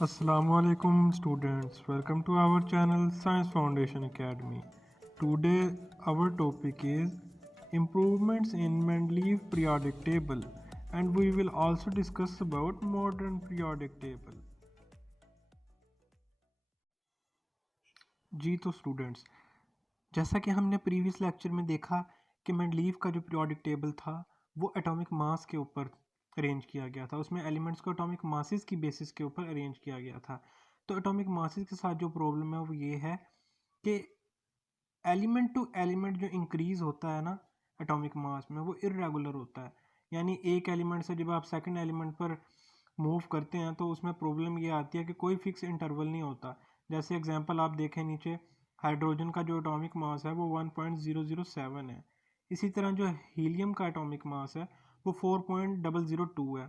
Assalamualaikum students, welcome to our channel Science Foundation Academy. Today our topic is improvements in Mendeleev periodic table and we will also discuss about modern periodic table. जी तो students, जैसा कि हमने previous lecture में देखा कि Mendeleev का जो periodic table था वो एटॉमिक मास के ऊपर अरेंज किया गया था। उसमें एलिमेंट्स को एटॉमिक मासेस की बेसिस के ऊपर अरेंज किया गया था। तो एटॉमिक मासेस के साथ जो प्रॉब्लम है वो ये है कि एलिमेंट टू एलिमेंट जो इंक्रीज होता है ना एटॉमिक मास में, वो इरेगुलर होता है। यानी एक एलिमेंट से जब आप सेकंड एलिमेंट पर मूव करते हैं तो उसमें प्रॉब्लम ये आती है कि कोई फिक्स इंटरवल नहीं होता। जैसे एग्जांपल आप देखें नीचे, हाइड्रोजन का जो एटॉमिक मास है वो 1.007 है। इसी तरह जो हीलियम का एटॉमिक मास है वो 4.002 है।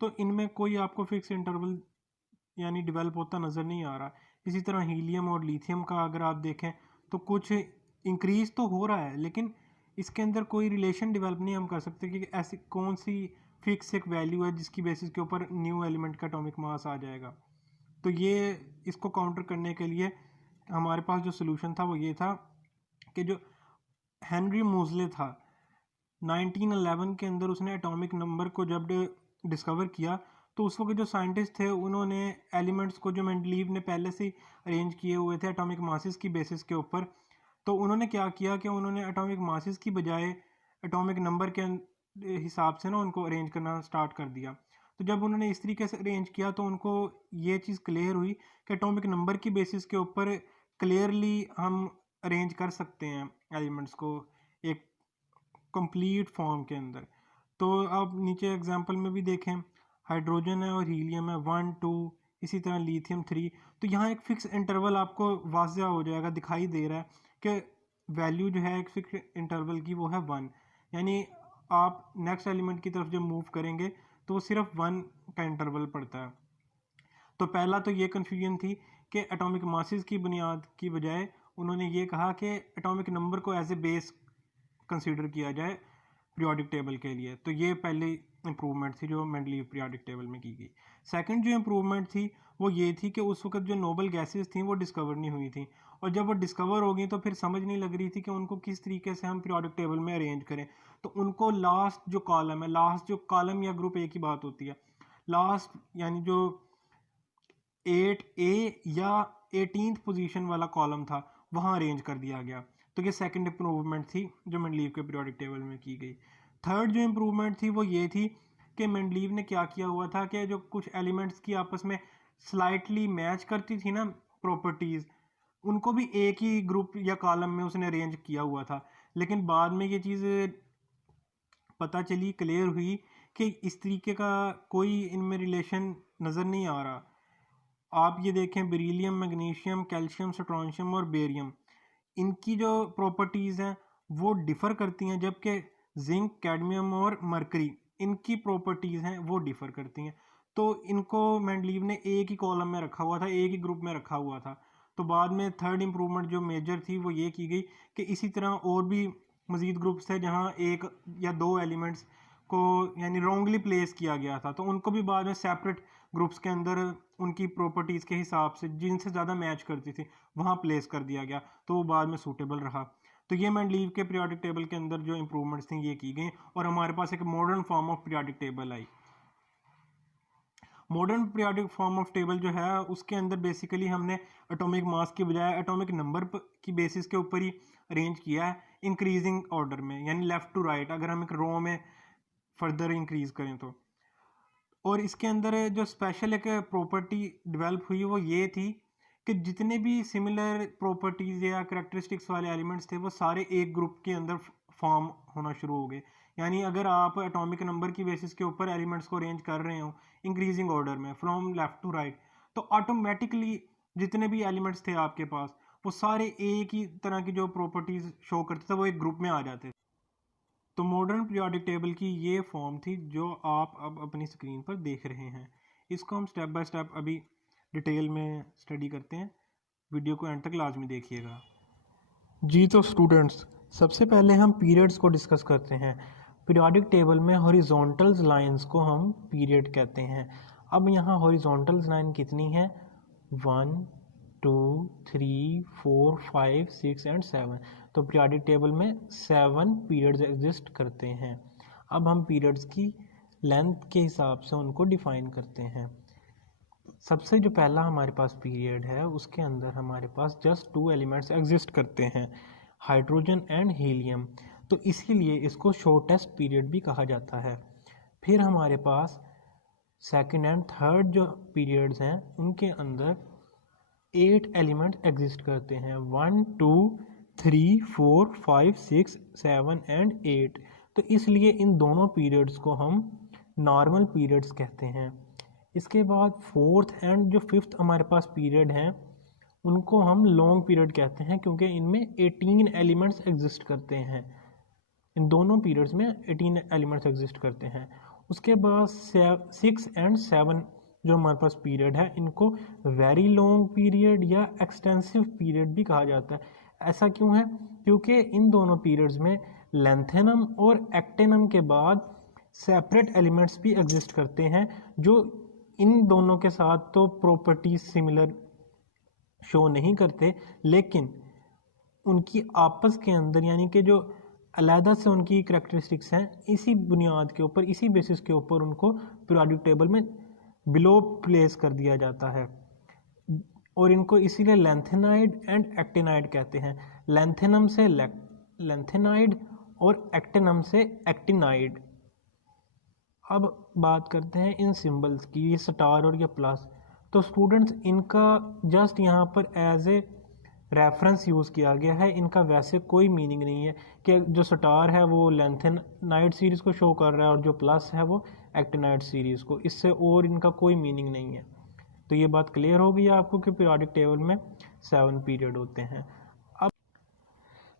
तो इनमें कोई आपको फिक्स इंटरवल यानी डेवलप होता नज़र नहीं आ रहा। इसी तरह हीलियम और लिथियम का अगर आप देखें तो कुछ इंक्रीज तो हो रहा है, लेकिन इसके अंदर कोई रिलेशन डेवलप नहीं हम कर सकते कि ऐसी कौन सी फिक्स एक वैल्यू है जिसकी बेसिस के ऊपर न्यू एलिमेंट का एटॉमिक मास आ जाएगा। तो ये इसको काउंटर करने के लिए हमारे पास जो सोल्यूशन था वो ये था कि जो हेनरी मोज़ले था 1911 के अंदर, उसने एटॉमिक नंबर को जब डिस्कवर किया तो उस वक्त जो साइंटिस्ट थे उन्होंने एलिमेंट्स को जो मेंडलीव ने पहले से अरेंज किए हुए थे एटॉमिक मासेस की बेसिस के ऊपर, तो उन्होंने क्या किया कि उन्होंने एटॉमिक मासेस की बजाय एटॉमिक नंबर के हिसाब से ना उनको अरेंज करना स्टार्ट कर दिया। तो जब उन्होंने इस तरीके से अरेंज किया तो उनको ये चीज़ क्लियर हुई कि एटॉमिक नंबर की बेसिस के ऊपर क्लियरली हम अरेंज कर सकते हैं एलिमेंट्स को एक कंप्लीट फॉर्म के अंदर। तो आप नीचे एग्जांपल में भी देखें, हाइड्रोजन है और हीलियम है 1 2, इसी तरह लिथियम 3। तो यहाँ एक फिक्स इंटरवल आपको वाज़िया हो जाएगा, दिखाई दे रहा है कि वैल्यू जो है एक फिक्स इंटरवल की वो है 1। यानी आप नेक्स्ट एलिमेंट की तरफ जब मूव करेंगे तो वो सिर्फ 1 का इंटरवल पड़ता है। तो पहला तो ये कन्फ्यूजन थी कि एटॉमिक मासेस की बुनियाद की बजाय उन्होंने ये कहा कि एटॉमिक नंबर को एज ए बेस कंसीडर किया जाए पीरियोडिक टेबल के लिए। तो ये पहली इंप्रूवमेंट थी जो मेंडलीव पीरियोडिक टेबल में की गई। सेकंड जो इंप्रूवमेंट थी वो ये थी कि उस वक्त जो नोबल गैसेस थी वो डिस्कवर नहीं हुई थी, और जब वो डिस्कवर हो गई तो फिर समझ नहीं लग रही थी कि उनको किस तरीके से हम पीरियोडिक टेबल में अरेंज करें। तो उनको लास्ट जो कॉलम है, लास्ट जो कॉलम या ग्रुप ए की बात होती है, लास्ट यानी जो 8A या 18th पोजीशन वाला कॉलम था वहाँ अरेंज कर दिया गया। तो ये सेकंड इंप्रूवमेंट थी जो मेंडलीव के पीरियोडिक टेबल में की गई। थर्ड जो इंप्रूवमेंट थी वो ये थी कि मेंडलीव ने क्या किया हुआ था कि जो कुछ एलिमेंट्स की आपस में स्लाइटली मैच करती थी ना प्रॉपर्टीज़, उनको भी एक ही ग्रुप या कॉलम में उसने अरेंज किया हुआ था। लेकिन बाद में ये चीज़ पता चली, क्लियर हुई कि इस तरीके का कोई इनमें रिलेशन नज़र नहीं आ रहा। आप ये देखें, बेरिलियम, मैग्नीशियम, कैल्शियम, स्ट्रोंशियम और बेरियम, इनकी जो प्रॉपर्टीज़ हैं वो डिफ़र करती हैं, जबकि जिंक, कैडमियम और मरकरी, इनकी प्रॉपर्टीज़ हैं वो डिफ़र करती हैं। तो इनको मेंडलीव ने एक ही कॉलम में रखा हुआ था, एक ही ग्रुप में रखा हुआ था। तो बाद में थर्ड इंप्रूवमेंट जो मेजर थी वो ये की गई कि इसी तरह और भी मज़ीद ग्रुप्स थे जहाँ एक या दो एलिमेंट्स को यानी रॉन्गली प्लेस किया गया था, तो उनको भी बाद में सेपरेट ग्रुप्स के अंदर उनकी प्रॉपर्टीज़ के हिसाब से जिनसे ज़्यादा मैच करती थी वहाँ प्लेस कर दिया गया, तो वो बाद में सूटेबल रहा। तो ये मेंडलीव के पीरियोडिक टेबल के अंदर जो इंप्रूवमेंट्स थी ये की गई और हमारे पास एक modern form of periodic table I. Modern periodic form of table जो है उसके अंदर बेसिकली हमने एटॉमिक मास की बजाय एटॉमिक नंबर की बेसिस के ऊपर ही अरेंज किया है इंक्रीजिंग ऑर्डर में, यानी लेफ़्ट टू राइट, अगर हम एक रो में फर्दर इंक्रीज करें तो। और इसके अंदर जो स्पेशल एक प्रॉपर्टी डेवलप हुई वो ये थी कि जितने भी सिमिलर प्रॉपर्टीज़ या करेक्टरिस्टिक्स वाले एलिमेंट्स थे वो सारे एक ग्रुप के अंदर फॉर्म होना शुरू हो गए। यानी अगर आप एटॉमिक नंबर की बेसिस के ऊपर एलिमेंट्स को अरेंज कर रहे हो इंक्रीजिंग ऑर्डर में फ्रॉम लेफ्ट टू राइट, तो ऑटोमेटिकली जितने भी एलिमेंट्स थे आपके पास वो सारे एक ही तरह की जो प्रॉपर्टीज़ शो करते थे वो एक ग्रुप में आ जाते थे। तो मॉडर्न पीरियोडिक टेबल की ये फॉर्म थी जो आप अब अपनी स्क्रीन पर देख रहे हैं। इसको हम स्टेप बाय स्टेप अभी डिटेल में स्टडी करते हैं, वीडियो को एंड तक लाजमी देखिएगा। जी तो स्टूडेंट्स, सबसे पहले हम पीरियड्स को डिस्कस करते हैं। पीरियोडिक टेबल में हॉरिजॉन्टल लाइंस को हम पीरियड कहते हैं। अब यहाँ हॉरिजॉन्टल लाइन कितनी है, 1 2 3 4 5 6 एंड 7। तो पीरियोडिक टेबल में 7 पीरियड्स एग्जिस्ट करते हैं। अब हम पीरियड्स की लेंथ के हिसाब से उनको डिफाइन करते हैं। सबसे जो पहला हमारे पास पीरियड है उसके अंदर हमारे पास जस्ट 2 एलिमेंट्स एग्जिस्ट करते हैं, हाइड्रोजन एंड हीलियम, तो इसीलिए इसको शॉर्टेस्ट पीरियड भी कहा जाता है। फिर हमारे पास सेकंड एंड थर्ड जो पीरियड्स हैं उनके अंदर 8 एलिमेंट्स एग्जिस्ट करते हैं, 1 2 3 4 5 6 7 एंड 8। तो इसलिए इन दोनों पीरियड्स को हम नॉर्मल पीरियड्स कहते हैं। इसके बाद फोर्थ एंड जो फिफ्थ हमारे पास पीरियड हैं उनको हम लॉन्ग पीरियड कहते हैं, क्योंकि इनमें 18 एलिमेंट्स एग्जिस्ट करते हैं। इन दोनों पीरियड्स में 18 एलिमेंट्स एग्जिस्ट करते हैं। उसके बाद 6 एंड 7 जो हमारे पास पीरियड है इनको वेरी लॉन्ग पीरियड या एक्सटेंसिव पीरियड भी कहा जाता है। ऐसा क्यों है, क्योंकि इन दोनों पीरियड्स में लेंथेनम और एक्टेनम के बाद सेपरेट एलिमेंट्स भी एग्जिस्ट करते हैं जो इन दोनों के साथ तो प्रॉपर्टीज सिमिलर शो नहीं करते, लेकिन उनकी आपस के अंदर यानी कि जो अलहदा से उनकी करैक्टरिस्टिक्स हैं, इसी बुनियाद के ऊपर, इसी बेसिस के ऊपर उनको पीरियोडिक टेबल में बिलो प्लेस कर दिया जाता है और इनको इसीलिए लेंथेनाइड एंड एक्टिनाइड कहते हैं। लेंथेनम से लेंथेनाइड और एक्टिनम से एक्टिनाइड। अब बात करते हैं इन सिंबल्स की, ये स्टार और ये प्लस। तो स्टूडेंट्स इनका जस्ट यहाँ पर एज ए रेफरेंस यूज़ किया गया है, इनका वैसे कोई मीनिंग नहीं है कि जो स्टार है वो लेंथेनाइड सीरीज़ को शो कर रहा है और जो प्लस है वो एक्टिनाइड सीरीज़ को, इससे और इनका कोई मीनिंग नहीं है। तो ये बात क्लियर हो गई आपको कि पीरियोडिक टेबल में 7 पीरियड होते हैं। अब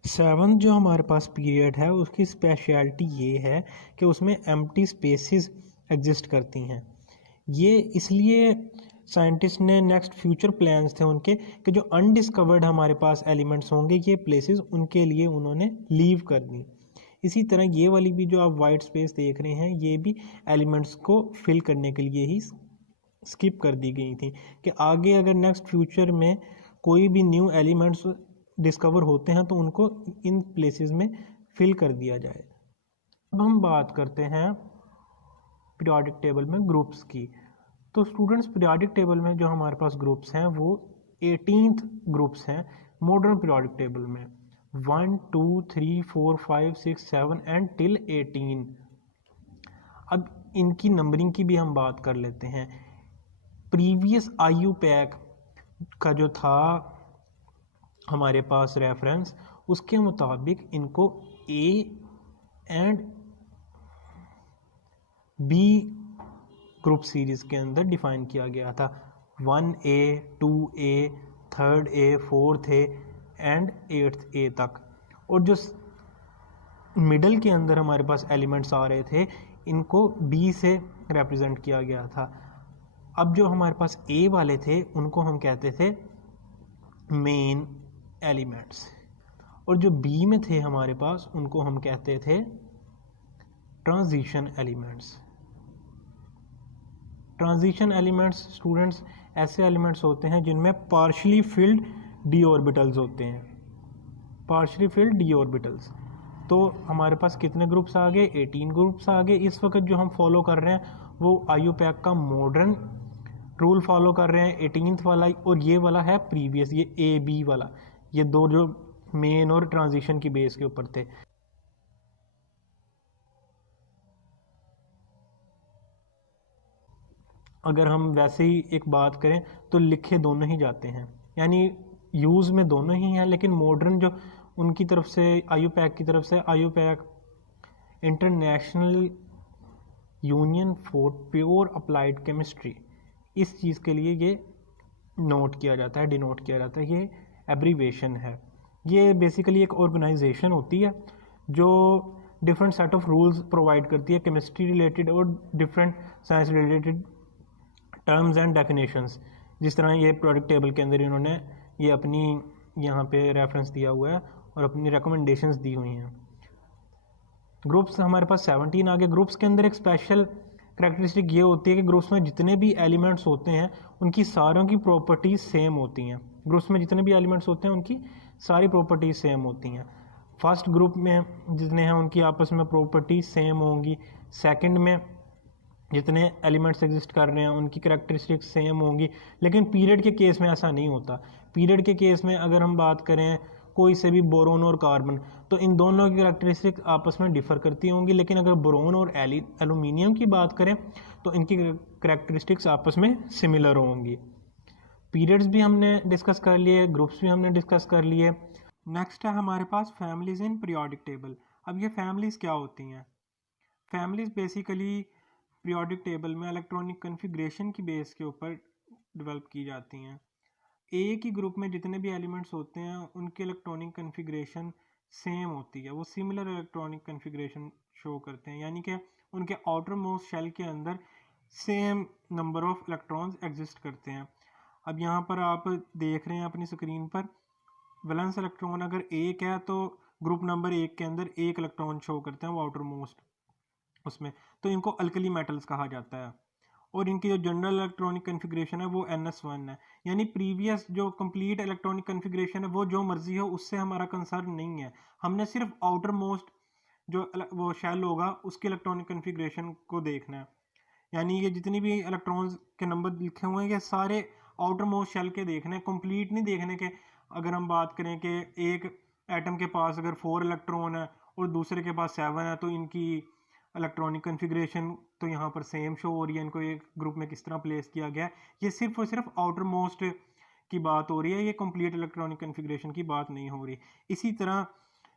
7 जो हमारे पास पीरियड है उसकी स्पेशलिटी ये है कि उसमें एम्प्टी स्पेसेस एग्जिस्ट करती हैं। ये इसलिए साइंटिस्ट ने नेक्स्ट फ्यूचर प्लान्स थे उनके कि जो अनडिस्कवर्ड हमारे पास एलिमेंट्स होंगे ये प्लेसेस उनके लिए उन्होंने लीव कर दी। इसी तरह ये वाली भी जो आप वाइट स्पेस देख रहे हैं ये भी एलिमेंट्स को फिल करने के लिए ही स्किप कर दी गई थी कि आगे अगर नेक्स्ट फ्यूचर में कोई भी न्यू एलिमेंट्स डिस्कवर होते हैं तो उनको इन प्लेसेस में फिल कर दिया जाए। अब हम बात करते हैं पीरियोडिक टेबल में ग्रुप्स की। तो स्टूडेंट्स पीरियोडिक टेबल में जो हमारे पास ग्रुप्स हैं वो 18th ग्रुप्स हैं मॉडर्न पीरियोडिक टेबल में, 1 2 3 4 5 6 7 एंड टिल 18। अब इनकी नंबरिंग की भी हम बात कर लेते हैं। प्रीवियस IUPAC का जो था हमारे पास रेफरेंस, उसके मुताबिक इनको A and B group series के अंदर डिफाइन किया गया था, 1A 2A 3A 4A and 8A तक। और जो मिडल के अंदर हमारे पास एलिमेंट्स आ रहे थे इनको B से रिप्रेजेंट किया गया था। अब जो हमारे पास A वाले थे उनको हम कहते थे मेन एलिमेंट्स और जो B में थे हमारे पास उनको हम कहते थे transition elements. Transition elements students ऐसे एलिमेंट्स होते हैं जिनमें पार्शली फिल्ड d ऑर्बिटल्स होते हैं, पार्शली फिल्ड d ऑर्बिटल्स। तो हमारे पास कितने ग्रुप्स आ गए, 18 ग्रुप्स आ गए। इस वक्त जो हम फॉलो कर रहे हैं वो IUPAC का मॉडर्न रूल फॉलो कर रहे हैं 18th वाला, और ये वाला है प्रीवियस, ये AB वाला। ये दो जो मेन और ट्रांजिशन की बेस के ऊपर थे। अगर हम वैसे ही एक बात करें तो लिखे दोनों ही जाते हैं, यानी यूज़ में दोनों ही हैं, लेकिन मॉडर्न जो उनकी तरफ से IUPAC की तरफ से IUPAC international union for pure applied chemistry, इस चीज़ के लिए ये नोट किया जाता है, डिनोट किया जाता है, ये एब्रीवेशन है। ये बेसिकली एक ऑर्गेनाइजेशन होती है जो different set of rules provide करती है केमिस्ट्री रिलेटेड और different science related terms and definitions. जिस तरह ये प्रोडक्ट टेबल के अंदर इन्होंने ये अपनी यहाँ पे रेफरेंस दिया हुआ है और अपनी रिकमेंडेशंस दी हुई हैं। ग्रुप्स हमारे पास 17 आ गए। ग्रुप्स के अंदर एक स्पेशल करैक्टरिस्टिक ये होती है कि ग्रुप्स में जितने भी एलिमेंट्स होते हैं उनकी सारों की प्रॉपर्टीज सेम होती हैं। ग्रुप्स में जितने भी एलिमेंट्स होते हैं उनकी सारी प्रॉपर्टीज सेम होती हैं। फर्स्ट ग्रुप में जितने हैं उनकी आपस में प्रॉपर्टीज सेम होंगी। सेकंड में जितने एलिमेंट्स एग्जिस्ट कर रहे हैं उनकी करैक्टरिस्टिक्स सेम होंगी। लेकिन पीरियड के केस में ऐसा नहीं होता। पीरियड के केस में अगर हम बात करें कोई से भी बोरोन और कार्बन, तो इन दोनों की करैक्टरिस्टिक्स आपस में डिफर करती होंगी। लेकिन अगर बोरोन और एल्यूमिनियम की बात करें तो इनकी करैक्टरिस्टिक्स आपस में सिमिलर होंगी। पीरियड्स भी हमने डिस्कस कर लिए, ग्रुप्स भी हमने डिस्कस कर लिए। नेक्स्ट है हमारे पास फैमिलीज इन पीरियोडिक टेबल। अब ये फैमिलीज क्या होती हैं? फैमिलीज बेसिकली पीरियोडिक टेबल में इलेक्ट्रॉनिक कन्फिग्रेशन की बेस के ऊपर डेवलप की जाती हैं। एक ही ग्रुप में जितने भी एलिमेंट्स होते हैं उनकी इलेक्ट्रॉनिक कन्फिग्रेशन सेम होती है, वो सिमिलर इलेक्ट्रॉनिक कन्फिग्रेशन शो करते हैं, यानी कि उनके आउटर मोस्ट शेल के अंदर same number of electrons exist करते हैं। अब यहाँ पर आप देख रहे हैं अपनी स्क्रीन पर वैलेंस इलेक्ट्रॉन अगर एक है तो ग्रुप नंबर एक के अंदर एक इलेक्ट्रॉन शो करते हैं वो आउटर मोस्ट उसमें, तो इनको अल्कली मेटल्स कहा जाता है। और इनकी जो जनरल इलेक्ट्रॉनिक कन्फिग्रेशन है वो NS1 है, यानी प्रीवियस जो कंप्लीट इलेक्ट्रॉनिक कन्फिग्रेशन है वो जो मर्जी हो उससे हमारा कंसर्न नहीं है। हमने सिर्फ आउटर मोस्ट जो वो शेल होगा उसके इलेक्ट्रॉनिक कन्फिग्रेशन को देखना है। यानी ये जितनी भी इलेक्ट्रॉन्स के नंबर लिखे हुए हैं ये सारे आउटर मोस्ट शेल के देखने, कंप्लीट नहीं देखने के। अगर हम बात करें कि एक एटम के पास अगर 4 इलेक्ट्रॉन है और दूसरे के पास 7 है तो इनकी इलेक्ट्रॉनिक कन्फिग्रेशन तो यहाँ पर सेम शो हो रही है, इनको एक ग्रुप में किस तरह प्लेस किया गया है। ये सिर्फ और सिर्फ आउटर मोस्ट की बात हो रही है, ये कंप्लीट इलेक्ट्रॉनिक कन्फिग्रेशन की बात नहीं हो रही। इसी तरह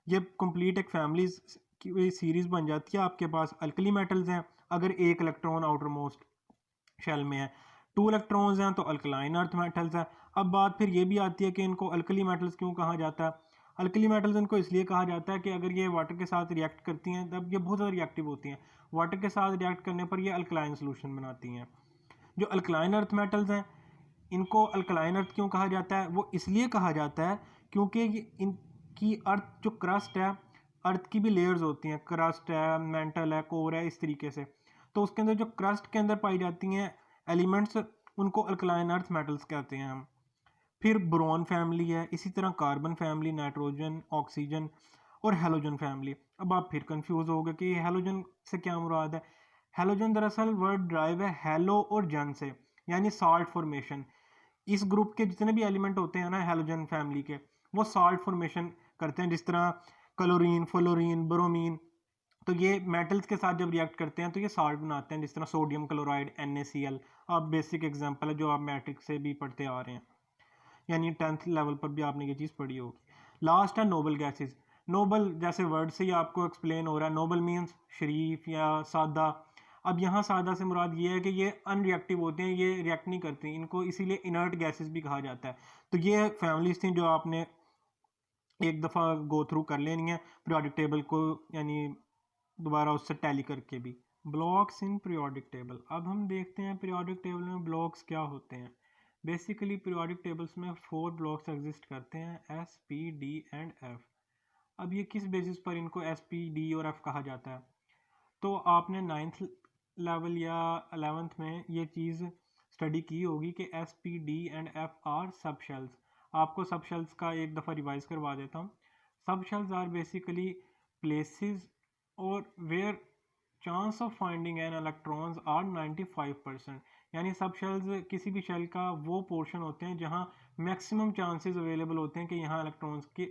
ये कंप्लीट एक फैमिलीज की सीरीज बन जाती है। आपके पास अल्कली मेटल्स हैं अगर एक इलेक्ट्रॉन आउटर मोस्ट शेल में है, 2 इलेक्ट्रॉन्स हैं तो अल्कलाइन अर्थ मेटल्स है। अब बात फिर ये भी आती है कि इनको अल्कली मेटल्स क्यों कहा जाता है? अल्कली मेटल्स इनको इसलिए कहा जाता है कि अगर ये वाटर के साथ रिएक्ट करती हैं तब ये बहुत ज़्यादा रिएक्टिव होती हैं। वाटर के साथ रिएक्ट करने पर ये अल्कलाइन सोल्यूशन बनाती हैं। जो अल्कलाइन अर्थ मेटल्स हैं इनको अल्कलाइन अर्थ क्यों कहा जाता है? वो इसलिए कहा जाता है क्योंकि इनकी अर्थ जो क्रस्ट है, अर्थ की भी लेयर्स होती हैं, क्रस्ट है, मेंटल है, कोर है, इस तरीके से। तो उसके अंदर जो क्रस्ट के अंदर पाई जाती हैं एलिमेंट्स उनको अल्कलाइन अर्थ मेटल्स कहते हैं हम। फिर बोरॉन फैमिली है, इसी तरह कार्बन फैमिली, नाइट्रोजन, ऑक्सीजन और हेलोजन फैमिली। अब आप फिर कंफ्यूज हो गए कि हेलोजन से क्या मुराद है? हेलोजन दरअसल वर्ड ड्राइव है हेलो और जन से, यानी साल्ट फॉर्मेशन। इस ग्रुप के जितने भी एलिमेंट होते हैं ना हेलोजन फैमिली के, वो साल्ट फॉर्मेशन करते हैं, जिस तरह क्लोरीन, फ्लोरीन, ब्रोमीन। तो ये मेटल्स के साथ जब रिएक्ट करते हैं तो ये साल्ट बनाते हैं, जिस तरह सोडियम क्लोराइड NaCl। आप बेसिक एग्जांपल है जो आप मैट्रिक से भी पढ़ते आ रहे हैं, यानी 10th लेवल पर भी आपने ये चीज़ पढ़ी होगी। लास्ट है नोबल गैसेस। नोबल जैसे वर्ड से ही आपको एक्सप्लेन हो रहा है, नोबल मीन्स शरीफ या सादा। अब यहाँ सादा से मुराद ये है कि ये अनरिएक्टिव होते हैं, ये रिएक्ट नहीं करते, इनको इसीलिए इनर्ट गैसेस भी कहा जाता है। तो ये फैमिलीज थी जो आपने एक दफ़ा गो थ्रू कर लेनी है पीरियोडिक टेबल को, यानी दोबारा उससे टैली करके भी। Blocks in periodic table. अब हम देखते हैं पीरियोडिक टेबल में ब्लॉक्स क्या होते हैं। बेसिकली पीरियोडिक टेबल्स में 4 ब्लॉक्स एग्जिस्ट करते हैं, S, P, D and F। अब ये किस बेसिस पर इनको S, P, D और F कहा जाता है? तो आपने 9th लेवल या 11th में ये चीज़ स्टडी की होगी कि S, P, D and F are सब शेल्स। आपको सब शेल्स का एक दफ़ा रिवाइज करवा देता हूँ। Subshells are basically places और where chance of finding an electrons are 95%। यानी सब शेल्स किसी भी शेल का वो पोर्शन होते हैं जहाँ मैक्सिमम चांसेस अवेलेबल होते हैं कि यहाँ इलेक्ट्रॉन्स की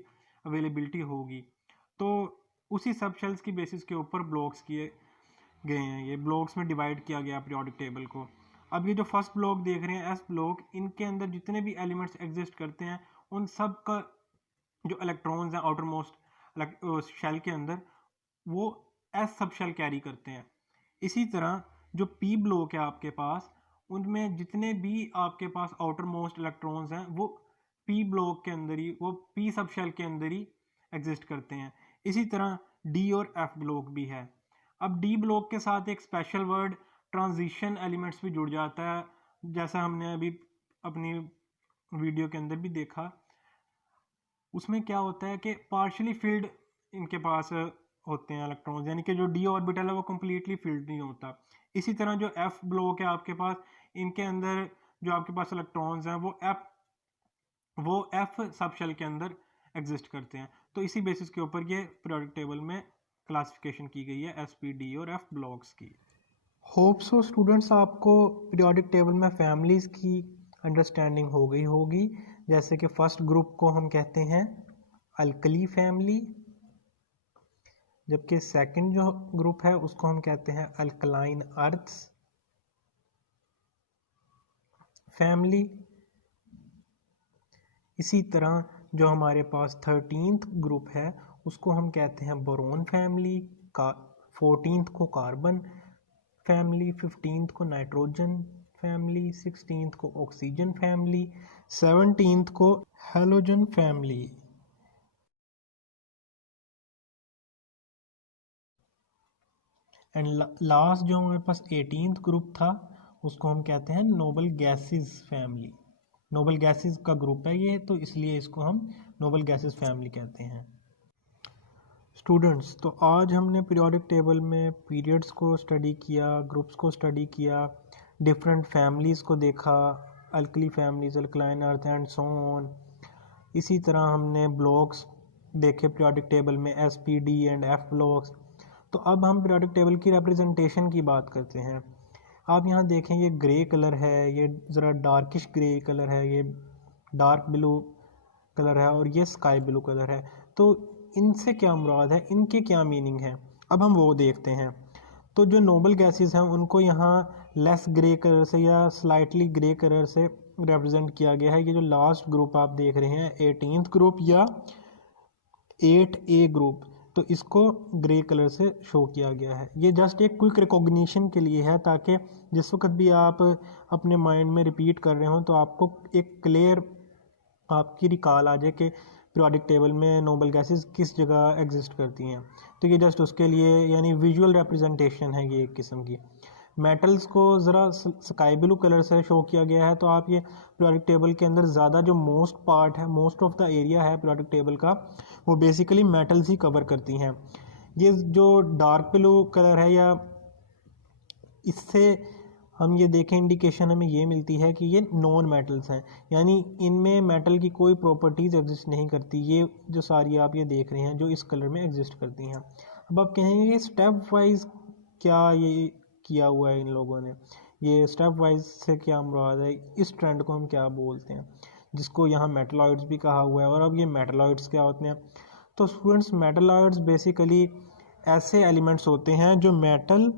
अवेलेबिलिटी होगी। तो उसी सब शेल्स की बेसिस के ऊपर ब्लॉक्स किए गए हैं, ये ब्लॉक्स में डिवाइड किया गया पीरियोडिक टेबल को। अब ये जो फर्स्ट ब्लॉक देख रहे हैं S ब्लॉक, इनके अंदर जितने भी एलिमेंट्स एग्जिस्ट करते हैं उन सब का जो इलेक्ट्रॉन्स हैं आउटर मोस्ट शेल के अंदर वो S सब शेल कैरी करते हैं। इसी तरह जो P ब्लॉक है आपके पास, उनमें जितने भी आपके पास आउटर मोस्ट इलेक्ट्रॉन्स हैं वो P ब्लॉक के अंदर ही, वो P सब शेल के अंदर ही एग्जिस्ट करते हैं। इसी तरह D और F ब्लॉक भी है। अब D ब्लॉक के साथ एक स्पेशल वर्ड ट्रांजिशन एलिमेंट्स भी जुड़ जाता है, जैसा हमने अभी अपनी वीडियो के अंदर भी देखा। उसमें क्या होता है कि पार्शली फिल्ड इनके पास होते हैं इलेक्ट्रॉन्स, यानी कि जो D ऑर्बिटल है वो कम्प्लीटली फिल्ड नहीं होता। इसी तरह जो एफ ब्लॉक है आपके पास, इनके अंदर जो आपके पास इलेक्ट्रॉन्स हैं वो एफ सब शेल के अंदर एग्जिस्ट करते हैं। तो इसी बेसिस के ऊपर ये पीरियोडिक टेबल में क्लासिफिकेशन की गई है एस, पी, डी और एफ ब्लॉक्स की। होप सो स्टूडेंट्स आपको पीरियोडिक टेबल में फैमिलीज़ की अंडरस्टैंडिंग हो गई होगी। जैसे कि फर्स्ट ग्रुप को हम कहते हैं अल्कली फैमिली, जबकि सेकंड जो ग्रुप है उसको हम कहते हैं अल्कलाइन अर्थ्स फैमिली। इसी तरह जो हमारे पास 13th ग्रुप है उसको हम कहते हैं बोरोन फैमिली, का 14th को कार्बन फैमिली, 15th को नाइट्रोजन फैमिली, 16th को ऑक्सीजन फैमिली, 17th को हेलोजन फैमिली। एंड लास्ट जो हमारे पास 18th ग्रुप था उसको हम कहते हैं noble gases family. Noble gases का ग्रुप है ये, तो इसलिए इसको हम नोबल गैसेस फैमिली कहते हैं। स्टूडेंट्स, तो आज हमने पीरियोडिक टेबल में पीरियड्स को स्टडी किया, ग्रुप्स को स्टडी किया, डिफरेंट फैमिलीज़ को देखा, alkali families, alkaline earth and so on. इसी तरह हमने ब्लॉक्स देखे पीरियोडिक टेबल में, S, P, D and F blocks. तो अब हम पीरियोडिक टेबल की रिप्रेजेंटेशन की बात करते हैं। आप यहाँ देखें, ये ग्रे कलर है, ये ज़रा डार्किश ग्रे कलर है, ये डार्क ब्लू कलर है और ये स्काई ब्लू कलर है। तो इनसे क्या मुराद है, इनके क्या मीनिंग है, अब हम वो देखते हैं। तो जो नोबल गैसेस हैं उनको यहाँ लेस ग्रे कलर से या स्लाइटली ग्रे कलर से रिप्रेजेंट किया गया है। ये जो लास्ट ग्रुप आप देख रहे हैं 18th ग्रुप या 8A ग्रुप, तो इसको ग्रे कलर से शो किया गया है। ये जस्ट एक क्विक रिकॉग्निशन के लिए है, ताकि जिस वक्त भी आप अपने माइंड में रिपीट कर रहे हो तो आपको एक क्लियर आपकी रिकॉल आ जाए कि पीरियोडिक टेबल में नोबल गैसेस किस जगह एग्जिस्ट करती हैं। तो ये जस्ट उसके लिए यानी विजुअल रिप्रेजेंटेशन है ये एक किस्म की। मेटल्स को ज़रा स्काई ब्लू कलर से शो किया गया है, तो आप ये पीरियोडिक टेबल के अंदर ज़्यादा जो मोस्ट पार्ट है, मोस्ट ऑफ द एरिया है पीरियोडिक टेबल का, वो बेसिकली मेटल्स ही कवर करती हैं। ये जो डार्क ब्लू कलर है, या इससे हम ये देखें इंडिकेशन हमें ये मिलती है कि ये नॉन मेटल्स हैं, यानी इनमें मेटल की कोई प्रॉपर्टीज़ एग्जिस्ट नहीं करती। ये जो सारी आप ये देख रहे हैं जो इस कलर में एग्जिस्ट करती हैं। अब आप कहेंगे ये स्टेप वाइज क्या ये किया हुआ है इन लोगों ने, ये स्टेप वाइज से क्या मुराद है, इस ट्रेंड को हम क्या बोलते हैं, जिसको यहाँ मेटलॉइड्स भी कहा हुआ है। और अब ये मेटलॉइड्स क्या होते हैं? तो स्टूडेंट्स, मेटलॉइड्स बेसिकली ऐसे एलिमेंट्स होते हैं जो मेटल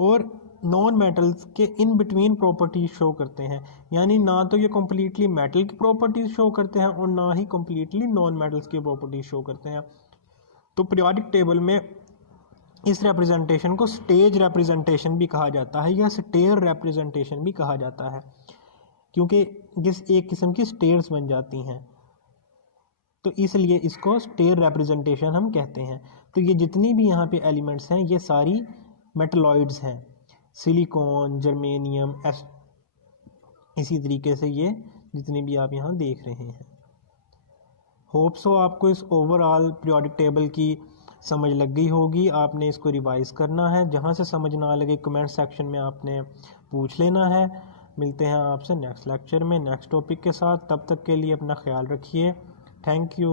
और नॉन मेटल्स के इन बिटवीन प्रॉपर्टीज शो करते हैं। यानी ना तो ये कम्प्लीटली मेटल की प्रॉपर्टीज शो करते हैं और ना ही कम्प्लीटली नॉन मेटल्स की प्रॉपर्टीज शो करते हैं। तो पीरियोडिक टेबल में इस रिप्रेजेंटेशन को स्टेज रिप्रेजेंटेशन भी कहा जाता है या स्टेयर रिप्रेजेंटेशन भी कहा जाता है, क्योंकि जिस एक किस्म की स्टेयर्स बन जाती हैं, तो इसलिए इसको स्टेयर रिप्रेजेंटेशन हम कहते हैं। तो ये जितनी भी यहाँ पे एलिमेंट्स हैं ये सारी मेटलॉइड्स हैं, सिलिकॉन, जर्मेनियम, इसी तरीके से ये जितनी भी आप यहाँ देख रहे हैं। होप सो आपको इस ओवरऑल पीरियोडिक टेबल की समझ लग गई होगी। आपने इसको रिवाइज़ करना है, जहाँ से समझ ना लगे कमेंट सेक्शन में आपने पूछ लेना है। मिलते हैं आपसे नेक्स्ट लेक्चर में नेक्स्ट टॉपिक के साथ। तब तक के लिए अपना ख्याल रखिए। Thank you.